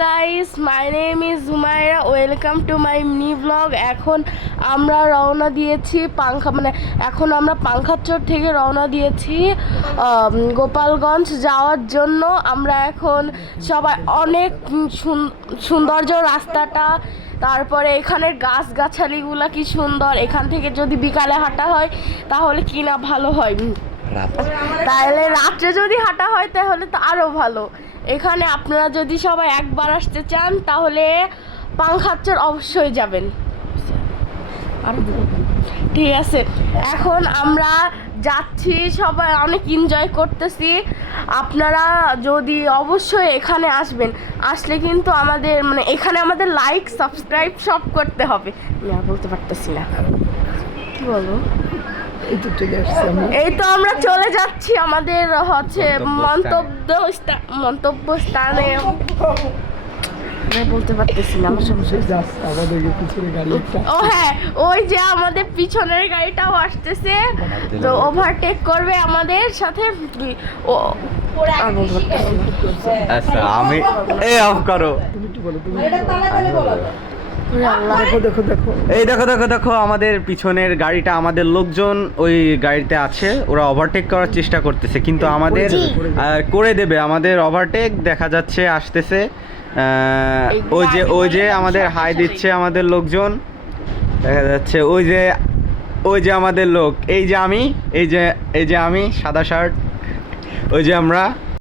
Guys, my name is Jumaira. Welcome to my mini blog. এখন আমরা রওনা দিয়েছি এখন আমরা পাংখাচর থেকে রওনা দিয়েছি গোপালগঞ্জ যাওয়ার জন্য। আমরা এখন সবাই অনেক সৌন্দর্য রাস্তাটা, তারপরে এখানের গাছগাছালিগুলো কি সুন্দর। এখান থেকে যদি বিকালে হাঁটা হয় তাহলে কি না ভালো হয়, তাহলে রাত্রে যদি হাঁটা হয় তাহলে তো আরও ভালো। এখানে আপনারা যদি সবাই একবার আসতে চান তাহলে পাংখাচর অবশ্যই যাবেন। ঠিক আছে, এখন আমরা যাচ্ছি, সবাই অনেক এনজয় করতেছি। আপনারা যদি অবশ্যই এখানে আসবেন, আসলে কিন্তু আমাদের এখানে আমাদের লাইক সাবস্ক্রাইব সব করতে হবে। আমি আর বলতে পারতেছি না, কি বলবো। এই তো আমরা চলে যাচ্ছি আমাদের মন্তব্যস্থানে। বলতে পারতেছি না, আমার সমস্যা। ও হ্যাঁ, ওই যে আমাদের পিছনের গাড়িটাও আসতেছে, তো ওভারটেক করবে আমাদের সাথে। আচ্ছা, আমি অফ করো। এই দেখো আমাদের পিছনের গাড়িটা, আমাদের লোকজন ওই গাড়িতে আছে, ওরা ওভারটেক করার চেষ্টা করতেছে, কিন্তু আমাদের করে দেবে আমাদের ওভারটেক। দেখা যাচ্ছে আসতেছে, ওই যে আমাদের হাই দিচ্ছে আমাদের লোকজন। দেখা যাচ্ছে ওই যে আমাদের লোক, এই যে আমি সাদা শার্ট, ওই যে আমরা